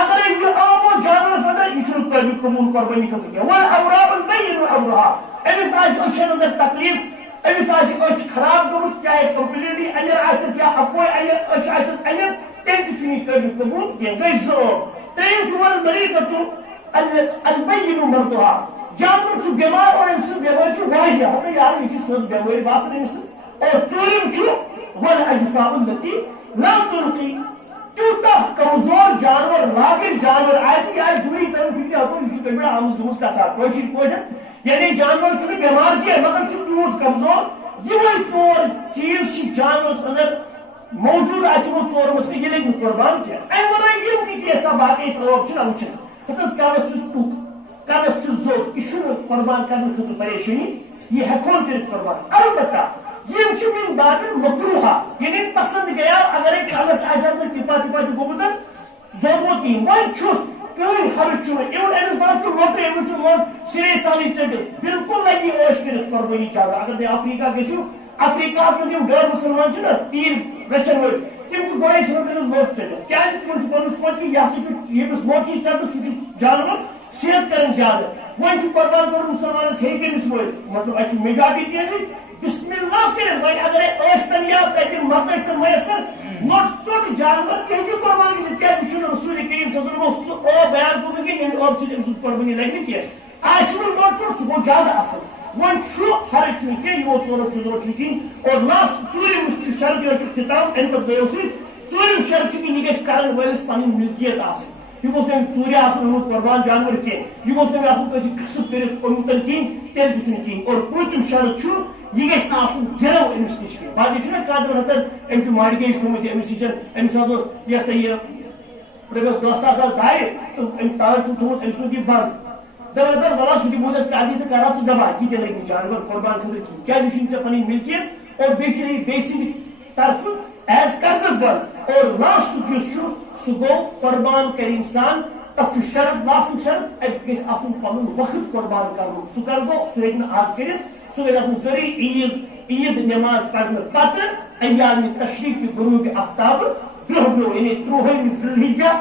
اگرے یہِ آو جانورس اندر یہِ چھُنہٕ قٲبل قبوٗل قۄربٲنی خٲطرٕ کینٛہہ والاوراق البیٖنُ امرها أمِس آسہِ أچھن اندر تکلیٖف أمِس آسہِ أچھ خراب گٔمٕژ چاہے کمپلیٹلی انیر آسٮ۪س یا اَپٲرۍ انیر أچھ آسٮ۪س انیر تیٚلہِ تہِ چھُنہٕ یہِ قٲبل قبوٗل کینٛہہ گٔے 2 ٲب ترٛیٚیِم چھُ والمریٖضۃ البیٖنُ مرضها جانور چھُ بٮ۪مار اور أمۍ سٕنٛز بٮ۪مٲرۍ چھِ واریاہ ہتہٕ یارٕ یہِ چھِ سیوٚد بٮ۪مٲرۍ باسان أمِس اور ژوٗرِم چھُ والاجفاء التي لا تلقي تیوٗتاہ کمزور جانور لاگٕنۍ جانور آسہِ یہِ آسہِ دوٗری تَمہِ پھِرِ ہٮ۪کو یہِ چھُ تَمہِ پٮ۪ٹھ آمٕژ گٔمٕژ کتھا کٲشِر پٲٹھۍ یعنی جانور چھُنہٕ بٮ۪مار کینٛہہ مگر چھُ تیوٗت کمزور یِمے 4 چیٖز چھِ جانورس اندر موجوٗد آسہِ یِمو 4 منٛز یہِ لگہِ نہٕ قۄربان کینٛہہ امہِ ورٲے یِم تہِ کیسا باقی ثواب چھنا وچھن ہتس کانس چھس پوک کانس چھس زور یہ چھنہ قربان کرنے خاطر پریشانی یہ ہیکون کر قربان البتہ یہ من باب مکروہ یعنی پسند گیا اگر ایک کانس آسان تو ٹپا ٹپا گومت زوبو کی ون چھس پیون ہر چھو ایون امس نا چھو موٹ امس چھو موٹ سری سانی چڑھ بالکل لگی عیش کرت قربانی چاہتا اگر دے افریقہ گژھو افریقہ میں تم غیر مسلمان چھو نا تیر رچن ول تم چھو گوڑے چھو کرت موٹ چڑھ کیا تم چھو پنن سوچ کہ یہ بس موٹ چڑھ سہ جانور صحت کرن زیادہ ون چھو قربان کر مسلمان ہے کمس ول مطلب اچھا میجارٹی کیا بسم اللہ کرت وۄنۍ اگر ٲسۍتن یا تتہِ مت ٲسۍتن میسر مت ژوٚٹ جانور تہِ ہیٚکہِ قۄربان گٔژھِتھ کیٛازِ یہِ چھُنہٕ رسوٗلِ کریم صلی اللہ علیہ وسلم سُہ او بیان کوٚرمُت کہِ ییٚمہِ ٲبہٕ سۭتۍ أمۍ سُنٛد قۄربٲنی لگہِ نہٕ کینٛہہ آسہِ وۄنۍ مت ژوٚٹ سُہ گوٚو زیادٕ اصل وۄنۍ چھُ ہر چھُنہٕ کینٛہہ یِمو ژورو چیٖزو چھُنہٕ کِہیٖنۍ اور لاسٹ ژوٗرِم یُس چھُ شرط یہِ چھُ خطاب امہِ پتہٕ گٔیو سۭتۍ ژوٗرِم شرط چھُ کہِ یہِ گژھِ کرن وٲلِس پنٕنۍ ملکیت آسٕنۍ یہ گوٚژھ نہٕ ژوٗرِ آسُن اوٚنمُت قۄربان جانور کینٛہہ یہِ گوٚژھ نہٕ آسُن کٲنٛسہِ قٕصہٕ کٔرِتھ اوٚنمُت کِہیٖنۍ تیٚلہِ تہِ چھُنہٕ کِہیٖنۍ اور پوٗنٛژِم شرط چھُ یہ گژھِ نہٕ آسُن گِرو أمِس نِش کینٛہہ باقٕے چھُنہ کانٛہہ دپان ہتس أمۍ چھُ مارگیج تھوٚمُت أمِس نِش أمِس حظ اوس یہِ ہسا یہِ رۄپیس 10,000 حظ دارِ تہٕ أمۍ تاج چھُ تھوٚمُت أمۍ سُنٛد یہِ بنٛد دپان ہتس وَلہٕ سُہ دِمو أسۍ قاضی تہٕ کرہاو ژٕ ذبح یہِ تہِ لگہِ نہٕ جانور قۄربان خٲطرٕ کِہیٖنۍ کیٛازِ یہِ چھُنہٕ ژےٚ پنٕنۍ ملکیت اور بیٚیہِ چھُ یہِ بیٚیہِ سٕنٛدِ طرفہٕ ایز قرضس بنٛد اور لاسٹُک یُس چھُ سُہ گوٚو قۄربان کرِ انسان تتھ چھُ شرط لاسٹُک شرط اتہِ گژھِ آسُن پنُن وقت قۄربان کرنُک سُہ کر گوٚو سُہ ہیٚکہِ نہٕ آز کٔرِتھ سُہ گژھِ آسُن ضروٗری عید نماز پڑھنے پتہ ایام تشریق غروب آفتاب برہ برہ یعنی 30 ذوالحجہ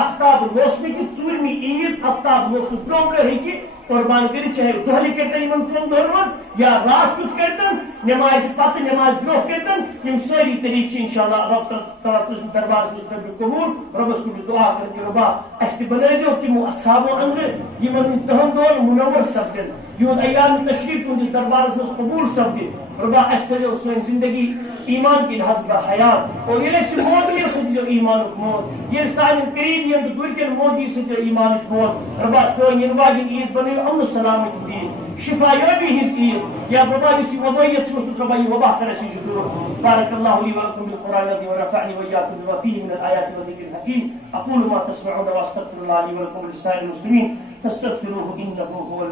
آفتاب روشنی کی 4 عید آفتاب روشنی برہ برہ ہیٚکہِ قربان کرت چاہے دہلی کرتن یمن 2 دہن مز یا رات کیُتھ کرتن نماز پتہ نماز برہ کرتن یم ساری طریقہ انشاءاللہ رب تعالیٰ سٕنٛدِس دربارس منٛز قبول قبول ربس کُن دعا کرن کہ ربا اسہِ تہِ بنٲیزیو تِمو اصحابو اندر یمن تہنٛد دۄہن منور سپدن یہد ایام تشریق تہنٛدِس دربارس منٛز قبول سپدِ ربا اسہِ تھٲیزیو سٲنۍ زندگی ایمان کی لحاظ بہ حیات اور ییٚلہِ اَسہِ موت یی سُہ دِیو ایمانُک موت ییٚلہِ سانٮ۪ن قریٖب یِن تہٕ دوٗرِ کٮ۪ن موت یی سُہ دِیو ایمانٕچ موت ربا سٲنۍ یِنہٕ واجٮ۪ن عیٖد بنٲیِو امن سلامت عیٖد شفا یٲبی ہٕنٛز عیٖد یا ربا یُس یہِ وبٲیت چھُ اوسمُت ربا یہِ وبا کر اَسہِ نِش دوٗر بارك الله لي ولكم بالقرآن العظيم ونفعني وإياكم بما فيه من الآيات والذكر الحكيم أقول ما تسمعون وأستغفر الله لي ولكم ولسائر المسلمين فاستغفروه إنه هو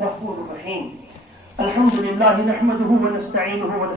الغفور الرحيم الحمد لله نحمده ونستعينه